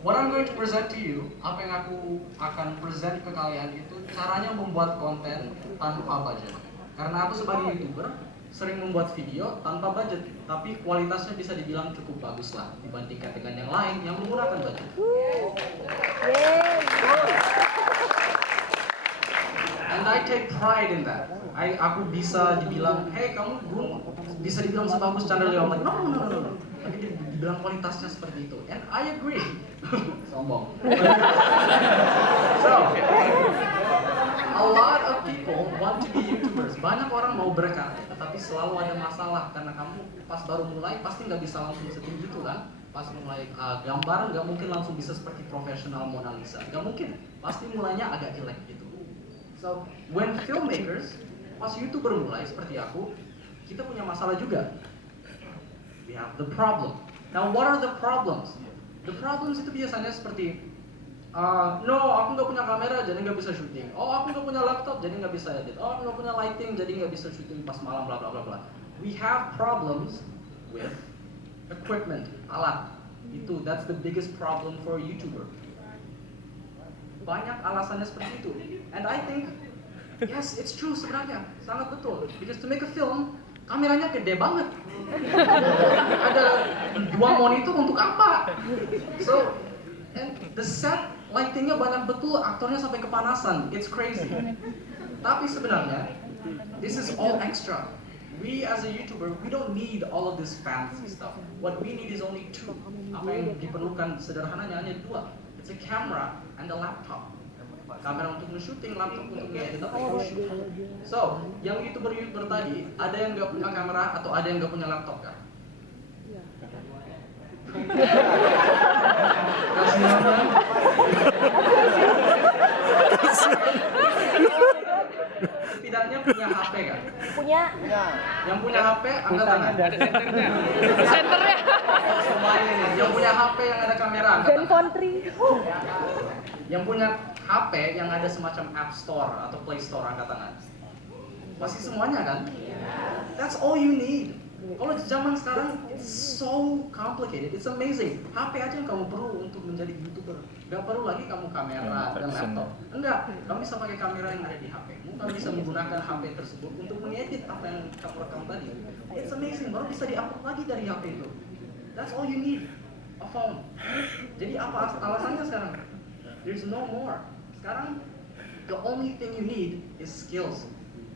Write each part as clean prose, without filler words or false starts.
what I'm going to present to you, apa yang aku akan present ke kalian itu caranya membuat konten tanpa budget. Karena aku sebagai YouTuber sering membuat video tanpa budget, tapi kualitasnya bisa dibilang cukup bagus lah dibandingkan dengan yang lain yang menggunakan budget. And I take pride in that. Aku bisa dibilang, hey kamu bisa dibilang sebagus channel yang lain. No. Tapi dibilang kualitasnya seperti itu. And I agree. Sombong. So, a lot of people want to be YouTubers. Banyak orang mau berkarya, tetapi selalu ada masalah karena kamu pas baru mulai pasti nggak bisa langsung setinggi itu kan. Pas mulai gambar nggak mungkin langsung bisa seperti profesional Mona Lisa. Nggak mungkin. Pasti mulainya agak jelek gitu. So, when filmmakers, pas YouTuber mulai seperti aku, kita punya masalah juga. We have the problem. Now, what are the problems? The problems itu biasanya seperti, no, aku nggak punya kamera, jadi nggak bisa syuting. Oh, aku nggak punya laptop, jadi nggak bisa edit. Oh, aku nggak punya lighting, jadi nggak bisa syuting pas malam, bla bla bla bla. We have problems with equipment, alat. That's the biggest problem for a YouTuber. Banyak alasannya seperti itu. And I think, yes, it's true sebenarnya, sangat betul. Because to make a film, kameranya gede banget. Ada 2 monitor untuk apa? So, and the set lightingnya banyak betul, aktornya sampai kepanasan. It's crazy. Tapi sebenarnya, this is all extra. We as a YouTuber, we don't need all of this fancy stuff. What we need is only 2. Apa yang diperlukan sederhananya hanya 2. It's a camera and a laptop. Kamera untuk nge-shooting, laptop untuk nge-edit apa yang shoot. So, yang YouTuber tadi, ada yang nggak punya kamera atau ada yang nggak punya laptop kan? Kasihan kan? Setidaknya punya HP kan? Punya. Yang punya HP, angkat tangan. Senternya. Yang punya HP yang ada kamera, angkat tangan. Zenfone 3. Yang punya HP yang ada semacam App Store atau Play Store, angkat tangan. Pasti semuanya kan? That's all you need. Kalau di zaman sekarang, it's so complicated, it's amazing. HP aja yang kamu perlu untuk menjadi YouTuber. Gak perlu lagi kamu kamera dan laptop. Enggak, kamu bisa pakai kamera yang ada di HP. Kamu bisa menggunakan HP tersebut untuk mengedit apa yang kamu rekam tadi. It's amazing, baru bisa di-upload lagi dari HP itu. That's all you need, a phone. Jadi apa alasannya sekarang? There's no more. Sekarang, the only thing you need is skills.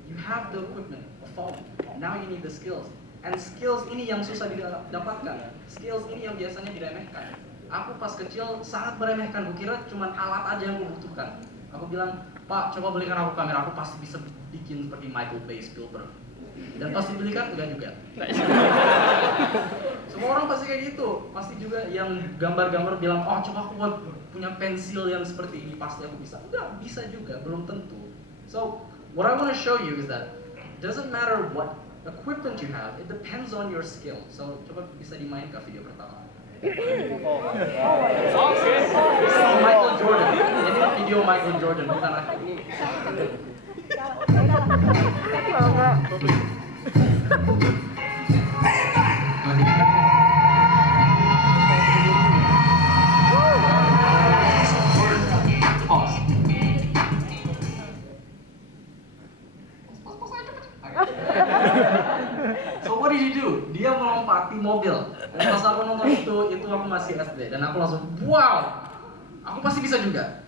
You have the equipment, a phone. Now you need the skills. And skills ini yang susah didapatkan. Skills ini yang biasanya diremehkan. Aku pas kecil sangat meremehkan. Kukira cuma alat aja yang kubutuhkan. Aku bilang, Pak, coba belikan aku kamera. Aku pasti bisa bikin seperti Michael Bay, Spielberg. Dan pasti belikan? Enggak juga. Semua orang pasti kayak gitu. Pasti juga yang gambar-gambar bilang, oh coba aku buat punya pensil yang seperti ini. Pasti aku bisa. Enggak, bisa juga. Belum tentu. So, what I want to show you is that it doesn't matter what equipment you have, it depends on your skill. So, coba bisa dimainkan video pertama. Michael Jordan. Ini video Michael Jordan, bukan aku. Pause. So what did he do? Dia melompati mobil. Dan pas aku nonton itu aku masih SD dan aku langsung wow, aku pasti bisa juga.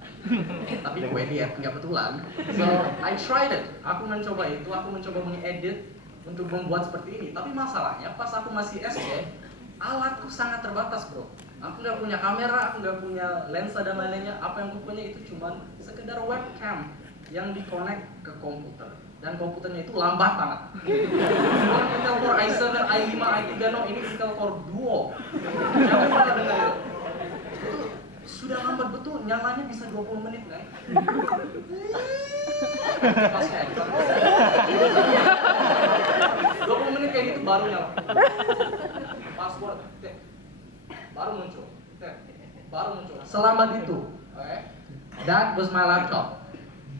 Tapi gue lihat nggak betulan. So I tried it. Aku mencoba itu, aku mencoba mengedit untuk membuat seperti ini. Tapi masalahnya pas aku masih SD, alatku sangat terbatas bro. Aku nggak punya kamera, aku nggak punya lensa dan lain-lainnya. Apa yang aku punya itu cuma sekedar webcam yang dikonek ke komputer. Dan komputernya itu lambat banget. Bukan Intel Core i7, i5, i3, no, ini Intel Core Duo. Jangan pernah dengar itu. Itu sudah lambat betul, nyalanya bisa 20 menit kan? Pas kayak 20 menit kayak gitu baru nyala. Password, baru muncul. Baru muncul. Selambat itu. Okay? That was my laptop.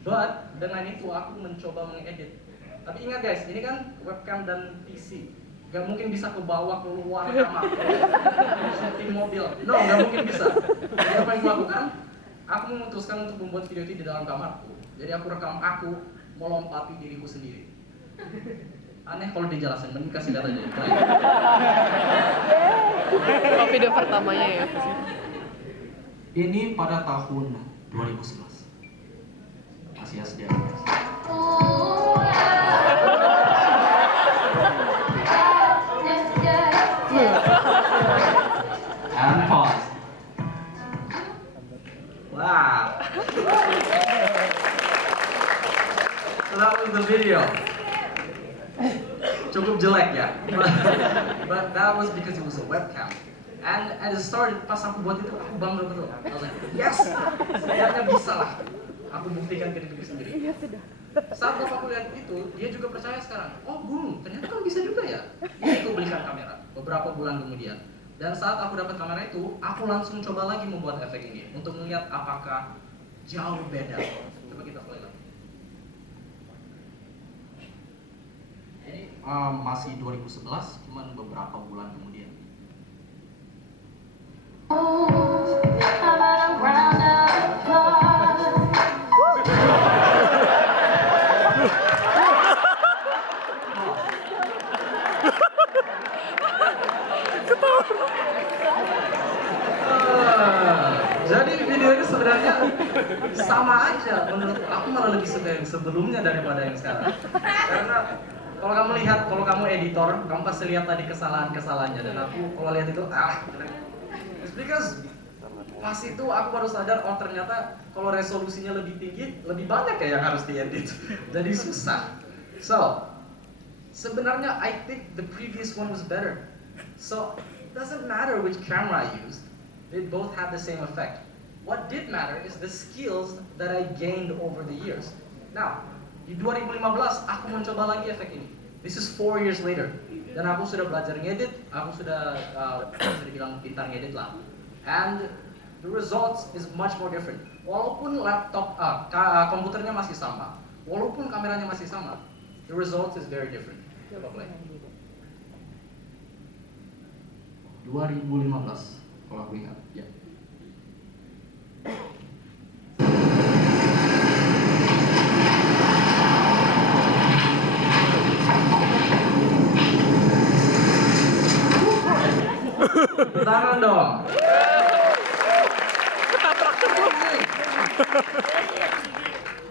But dengan itu aku mencoba mengedit. Tapi ingat guys, ini kan webcam dan PC. Gak mungkin bisa ke bawah keluar kamar. Setting mobil. No, gak mungkin bisa. Dia apa yang kulakukan? Aku memutuskan untuk membuat video itu di dalam kamarku. Jadi aku rekam aku melompati diriku sendiri. Aneh kalau dijelasin, mending kasih lihat aja. Oh, video pertamanya ya. Ini pada tahun 2011. Masih SDM. And pause. Wow. So that was the video. Cukup jelek ya. But that was because it was a webcam. And at the start, pas aku buat itu, aku bangga betul. I was like, yes, ternyata bisa lah. Aku buktikan ke diriku sendiri. Saat bapakku lihat itu, dia juga percaya sekarang. Oh, Gung, ternyata kamu bisa juga ya. Jadi aku belikan kamera beberapa bulan kemudian. Dan saat aku dapat kamera itu, aku langsung coba lagi membuat efek ini untuk melihat apakah jauh beda. Coba kita play lagi. Ini masih 2011, cuman beberapa bulan kemudian. Jadi video ini sebenarnya sama aja menurut aku, malah lebih suka yang sebelumnya daripada yang sekarang. Karena kalau kamu lihat, kalau kamu editor, kamu pasti lihat tadi kesalahan-kesalahannya, dan aku kalau lihat itu it's because pas itu aku baru sadar, oh ternyata kalau resolusinya lebih tinggi, lebih banyak ya yang harus diedit. Jadi susah. So, sebenarnya I think the previous one was better. So, it doesn't matter which camera I used. They both had the same effect. What did matter is the skills that I gained over the years. Now, di 2015 aku mencoba lagi efek ini. This is 4 years later. Dan aku sudah belajar ngedit, aku sudah bisa dibilang pintar ngedit lah. And the results is much more different. Walaupun laptop, komputernya masih sama, walaupun kameranya masih sama, the results is very different. Coba play. 2015. Kalau aku ingat, ya. Tangan dong.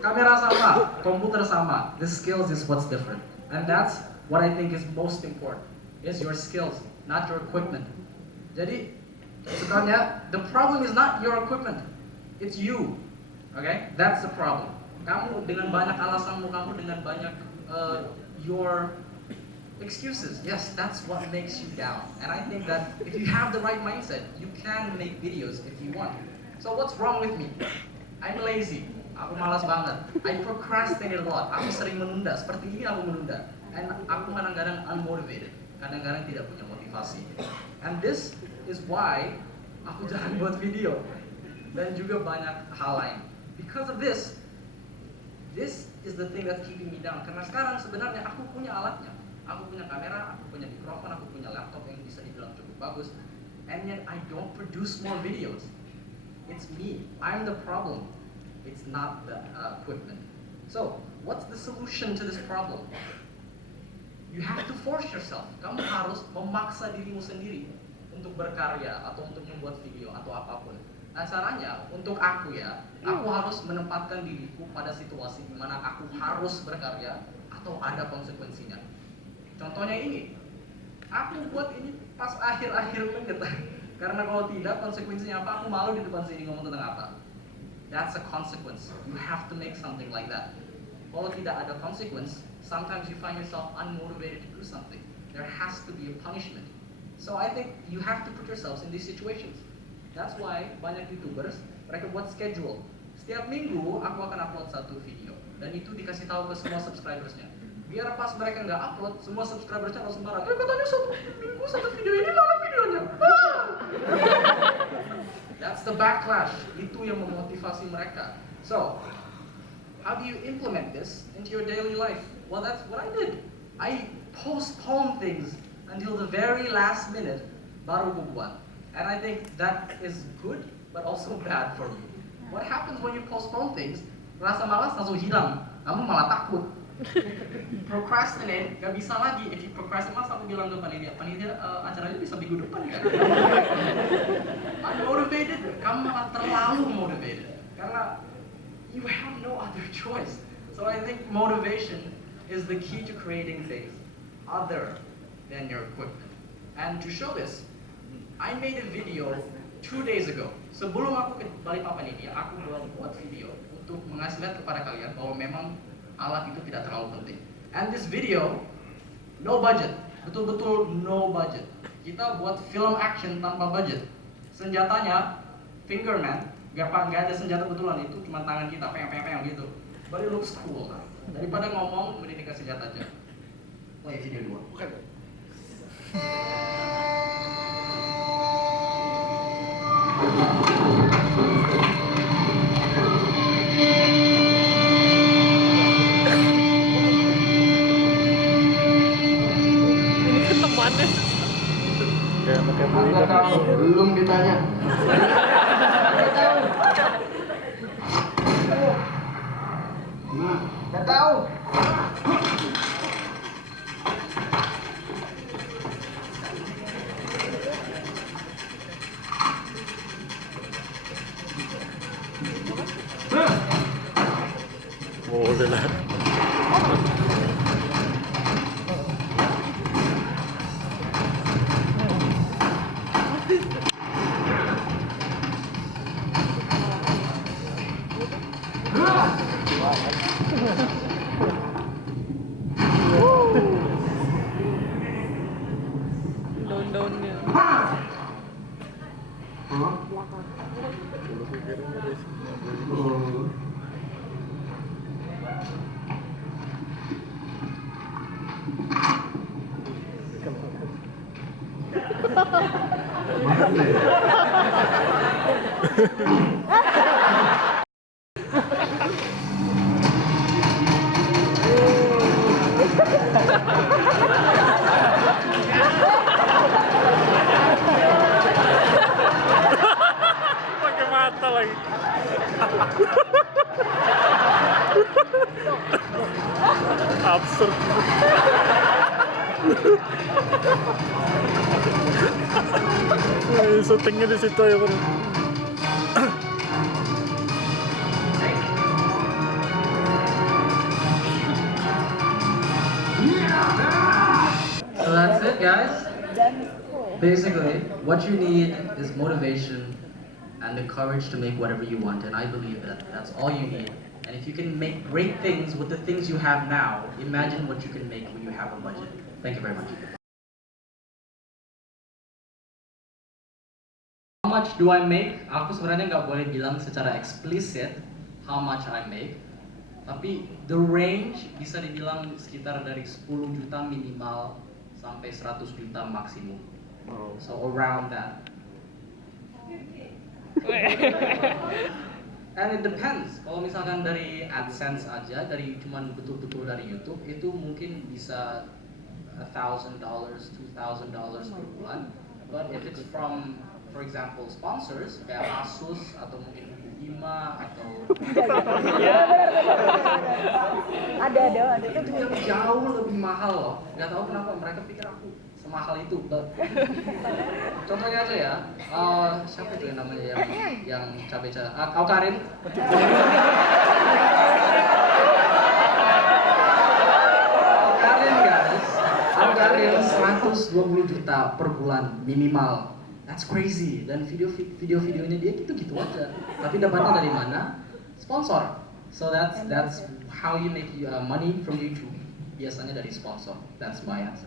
Kamera sama, komputer sama. The skills is what's different, and that's what I think is most important. Is your skills, not your equipment. Jadi sebenarnya the problem is not your equipment, it's you. Okay, that's the problem. Kamu dengan banyak alasanmu, kamu dengan banyak your excuses. Yes, that's what makes you down. And I think that if you have the right mindset, you can make videos if you want. So what's wrong with me? I'm lazy. Aku malas banget. I procrastinate a lot. Aku sering menunda. Seperti ini aku menunda. And aku kadang-kadang unmotivated. Kadang-kadang tidak punya motivasi. And this is why aku jarang buat video. Dan juga banyak hal lain. Because of this is the thing that's keeping me down. Karena sekarang sebenarnya aku punya alatnya. Aku punya kamera, aku punya mikrofon, aku punya laptop yang bisa dibilang cukup bagus. And yet I don't produce more videos. It's me. I'm the problem. It's not the equipment. So, what's the solution to this problem? You have to force yourself. Kamu harus memaksa dirimu sendiri untuk berkarya atau untuk membuat video atau apapun. Nah caranya untuk aku ya, aku harus menempatkan diriku pada situasi di mana aku harus berkarya atau ada konsekuensinya. Contohnya ini, aku buat ini pas akhir-akhir menit. Karena kalau tidak, konsekuensinya apa? Aku malu di depan sini ngomong tentang apa. That's a consequence. You have to make something like that. Kalau tidak ada consequence, sometimes you find yourself unmotivated to do something. There has to be a punishment. So I think you have to put yourselves in these situations. That's why banyak YouTubers, mereka buat schedule. Setiap minggu aku akan upload satu video. Dan itu dikasih tahu ke semua subscribersnya. Biar pas mereka nggak upload, semua subscribersnya langsung marah. Katanya satu minggu satu video ini, mana videonya? That's the backlash. Itu yang memotivasi mereka. So, how do you implement this into your daily life? Well, that's what I did. I postponed things until the very last minute, baru gue buat. And I think that is good, but also bad for me. What happens when you postpone things? Rasa malas langsung hilang, kamu malah takut. Procrastinate, gak bisa lagi. If you procrastinate, mas aku bilang ke panitia acaranya bisa minggu depan kan? Unmotivated, kamu malah terlalu motivated. Karena you have no other choice. So I think motivation is the key to creating things other than your equipment. And to show this, I made a video 2 days ago. Sebelum aku ke Balikpapan ini, aku buat video untuk mengasih lihat kepada kalian bahwa memang alat itu tidak terlalu penting. And this video, no budget, betul-betul no budget. Kita buat film action tanpa budget. Senjatanya, fingerman, gak ada senjata betulan, itu cuma tangan kita, peng gitu. But it looks cool lah. Daripada ngomong, mending dikasih senjata aja. Play video dulu. Bukan. Ini kan temannya. Ya, pakai beli. Anda tahu, belum ditanya. Gak tahu. Boleh lah. Daun-daunnya. Pakai mata lagi. Absurd. Syutingnya di situ ya, Bro. So that's it, guys. Basically, what you need is motivation and the courage to make whatever you want, and I believe that that's all you need. And if you can make great things with the things you have now, imagine what you can make when you have a budget. Thank you very much. How much do I make? Aku sebenarnya nggak boleh bilang secara eksplisit how much I make. Tapi the range bisa dibilang sekitar dari 10 juta minimal sampai 100 juta maksimum. So around that. And it depends. Kalau misalkan dari AdSense aja, dari cuman betul-betul dari YouTube, itu mungkin bisa $1,000, $2,000 per bulan. But if it's from, for example, sponsors kayak Asus atau mungkin Bima atau ada itu jauh lebih mahal loh. Nggak tahu kenapa mereka pikir aku semahal itu. But, contohnya aja ya, siapa itu yang namanya yang cabai-cabai? Aukarin. Aukarin 120 juta per bulan minimal. That's crazy. Dan video-videonya dia gitu-gitu aja. Tapi dapatnya dari mana? Sponsor. So that's how you make money from YouTube. Biasanya dari sponsor. That's my answer.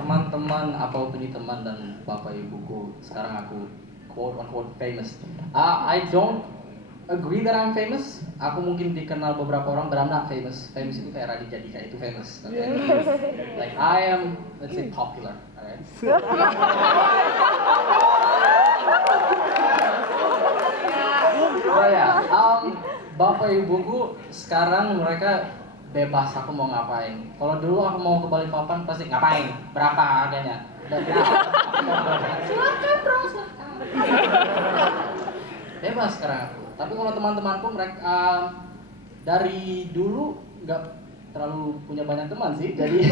Teman-teman, apapun ini teman dan bapak ibuku, sekarang aku quote unquote famous. I don't agree that I'm famous. Aku mungkin dikenal beberapa orang, but I'm not famous. Famous itu kayak Raditya Dika itu famous. Okay? Like I am, let's say popular. Alright. So ya, bapak ibuku sekarang mereka bebas aku mau ngapain. Kalau dulu aku mau ke Balikpapan pasti ngapain, berapa harganya, dan silakan bro, silakan. Bebas sekarang aku. Tapi kalau teman-temanku mereka dari dulu nggak terlalu punya banyak teman sih, jadi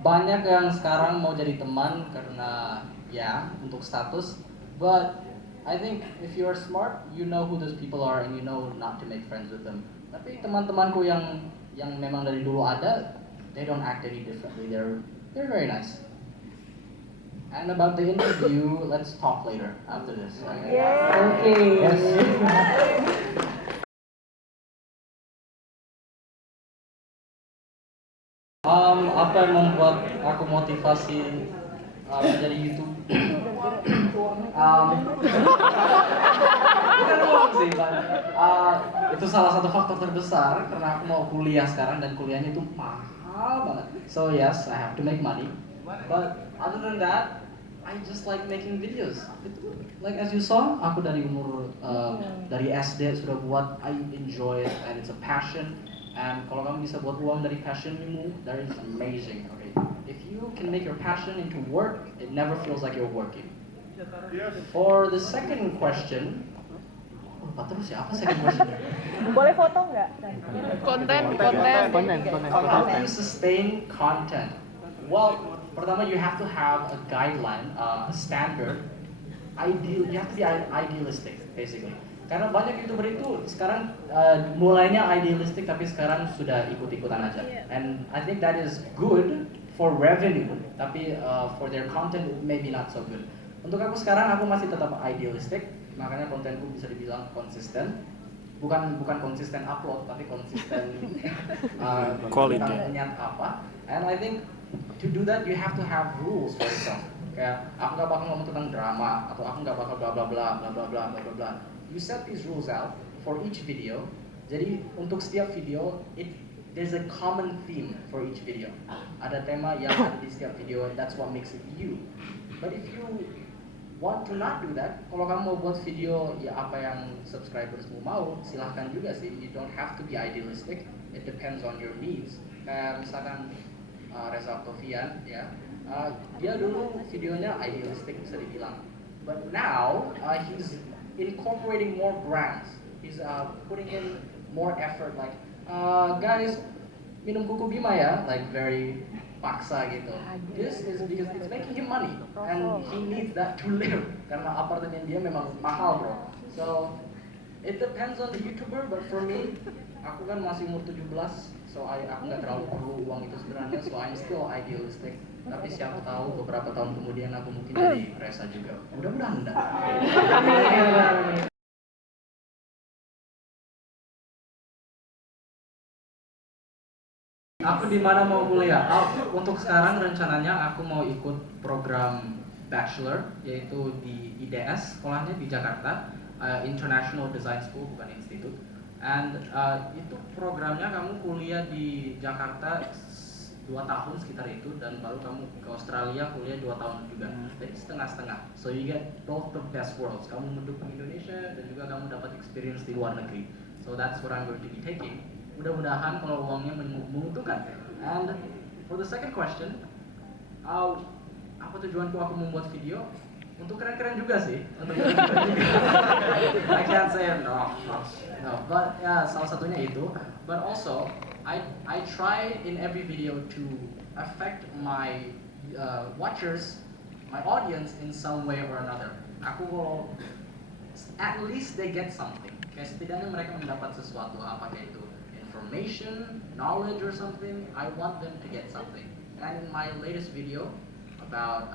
banyak yang sekarang mau jadi teman karena ya untuk status. But I think if you are smart, you know who those people are and you know not to make friends with them. Tapi teman-temanku yang memang dari dulu ada, they don't act any differently. They're very nice. And about the interview, let's talk later after this. Okay. Yes. Apa yang membuat aku motivasi menjadi YouTube? Bukan uang sih, Pak. Itu salah satu faktor terbesar karena aku mau kuliah sekarang dan kuliahnya itu mahal banget. So yes, I have to make money. But other than that, I just like making videos. Itu, like as you saw, aku dari umur dari SD sudah buat. I enjoy it and it's a passion. And kalau kamu bisa buat uang dari passionmu, that is amazing. Okay, if you can make your passion into work, it never feels like you're working. For the second question, lupa terus ya, apa second question? Boleh foto nggak? Konten. How do you sustain content? Well, pertama you have to have a guideline, a standard. You have to be idealistic, basically. Karena banyak YouTuber itu sekarang mulainya idealistic tapi sekarang sudah ikut-ikutan aja. And I think that is good for revenue, tapi for their content maybe not so good. Untuk aku sekarang aku masih tetap idealistic, makanya kontenku bisa dibilang konsisten. Bukan konsisten upload tapi konsisten Quality. niat apa. And I think to do that you have to have rules for yourself. Kayak aku nggak bakal ngomong tentang drama atau aku nggak bakal bla bla bla bla bla bla bla bla. You set these rules out for each video. Jadi untuk setiap video, there's a common theme for each video. Ada tema yang ada di setiap video, and that's what makes it you. But if you want to not do that, kalau kamu mau buat video ya apa yang subscribersmu mau, silahkan juga sih. You don't have to be idealistic. It depends on your needs. Kayak misalkan Reza Octavian, ya, dia dulu videonya idealistic bisa dibilang. But now he's incorporating more brands. He's putting in more effort, like guys minum kuku Bima ya, like very paksa gitu. This is because it's making him money and he needs that to live karena apartemen dia memang mahal bro. So it depends on the YouTuber, but for me, aku kan masih umur 17, so aku nggak terlalu perlu uang itu sebenarnya, so I'm still idealistic. Tapi siapa tahu beberapa tahun kemudian aku mungkin jadi Reza juga. Mudah-mudahan enggak. Aku di mana mau kuliah? Untuk sekarang rencananya aku mau ikut program bachelor yaitu di IDS, sekolahnya di Jakarta, International Design School bukan institut. And itu programnya kamu kuliah di Jakarta 2 tahun sekitar itu dan baru kamu ke Australia kuliah 2 tahun juga. Jadi setengah-setengah. So you get both the best worlds. Kamu mendukung Indonesia dan juga kamu dapat experience di luar negeri. So that's what I'm going to be taking. Mudah-mudahan kalau uangnya menguntungkan. And for the second question, apa tujuanku aku membuat video? Untuk keren-keren juga sih. Untuk keren-keren juga. I can't say no, but ya salah satunya itu. But also I try in every video to affect my watchers, my audience in some way or another. Aku mau at least they get something. Kayak setidaknya mereka mendapat sesuatu, apakah itu information, knowledge or something. I want them to get something. And in my latest video about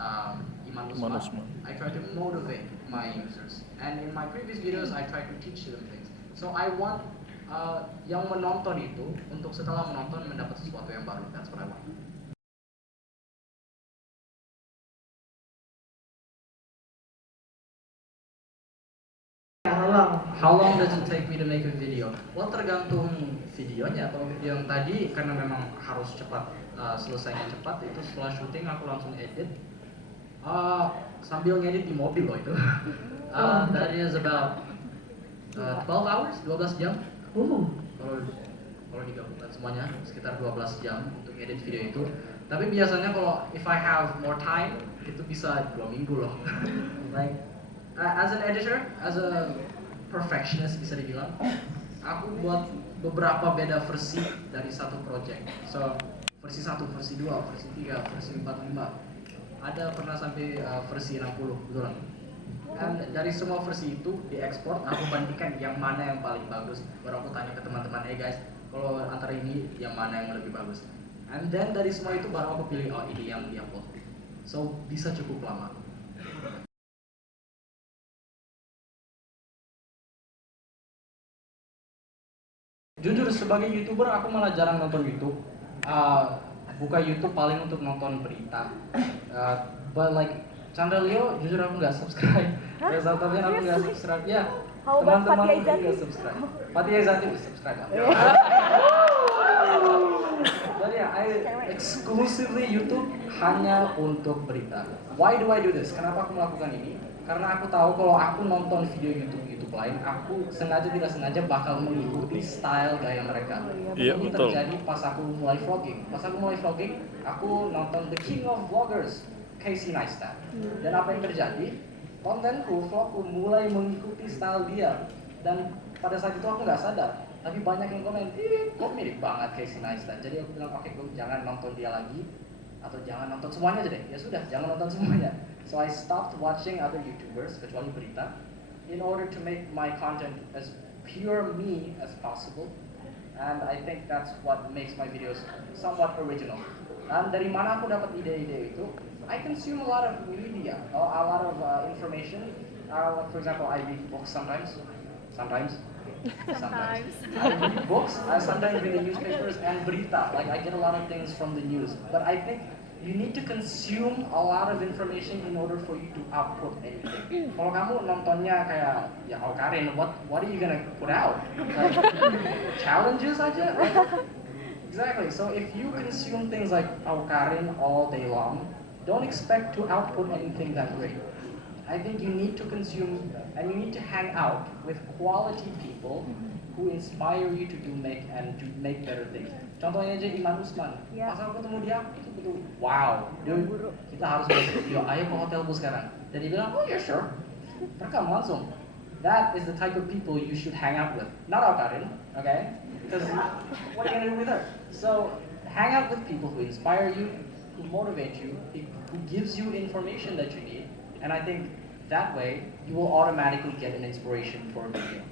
Iman Usman, I try to motivate my users. And in my previous videos, I try to teach them things. So I want yang menonton itu untuk setelah menonton mendapat sesuatu yang baru. That's what I want. How long does it take me to make a video? Well, tergantung videonya. Kalau video yang tadi karena memang harus cepat, selesainya cepat, itu setelah syuting aku langsung edit. Sambil ngedit di mobil loh itu. That is about 12 hours, 12 jam. kalau kalau digabungkan semuanya sekitar 12 jam untuk edit video itu. Tapi biasanya kalau if I have more time itu bisa 2 minggu loh. Like as an editor, as a perfectionist bisa dibilang, aku buat beberapa beda versi dari satu project. So versi 1, versi 2, versi 3, versi 4, 5. Ada pernah sampai versi 60, betulan. Dan dari semua versi itu diekspor, aku bandingkan yang mana yang paling bagus. Baru aku tanya ke teman-teman, hey guys, kalau antara ini yang mana yang lebih bagus. And then dari semua itu baru aku pilih, oh ini yang diupload. So bisa cukup lama. Jujur sebagai YouTuber aku malah jarang nonton YouTube. Buka YouTube paling untuk nonton berita. But like channel Leo jujur aku nggak subscribe. Ya satunya aku nggak subscribe. Ya How about teman-teman Fathia aku Izzati? nggak subscribe. Fathia Izzati subscribe. Jadi ya, I exclusively YouTube hanya untuk berita. Why do I do this? Kenapa aku melakukan ini? Karena aku tahu kalau aku nonton video YouTube lain, aku sengaja tidak sengaja bakal mengikuti style gaya mereka. Iya, Ini betul. terjadi pas aku mulai vlogging. Pas aku mulai vlogging, aku nonton The King of Vloggers, Casey Neistat. Dan apa yang terjadi? Kontenku, vlogku mulai mengikuti style dia. Dan pada saat itu aku nggak sadar. Tapi banyak yang komen, kok mirip banget Casey Neistat. Jadi aku bilang, oke, gue jangan nonton dia lagi. Atau jangan nonton semuanya aja deh. Ya sudah, jangan nonton semuanya. So I stopped watching other YouTubers, kecuali berita, in order to make my content as pure me as possible. And I think that's what makes my videos somewhat original. Dan dari mana aku dapat ide-ide itu? I consume a lot of media, a lot of information. For example, I read books sometimes. I read books, I sometimes read the newspapers and berita. Like I get a lot of things from the news. But I think you need to consume a lot of information in order for you to output anything. Kalau kamu nontonnya kayak ya Karin, what are you gonna put out? Like, challenges aja? Exactly. So if you consume things like Karin all day long, don't expect to output anything that great. I think you need to consume and you need to hang out with quality people who inspire you to make better things. Contohnya aja Iman Usman. Ya. Pas aku ketemu dia, itu betul wow, dude, kita harus buat video. Ayo ke hotelku sekarang. Dan dia bilang, oh yeah sure, rekam langsung. That is the type of people you should hang out with. Not Karin, okay? Because what are you gonna do with her? So hang out with people who inspire you, who motivate you, who gives you information that you need. And I think that way you will automatically get an inspiration for a video.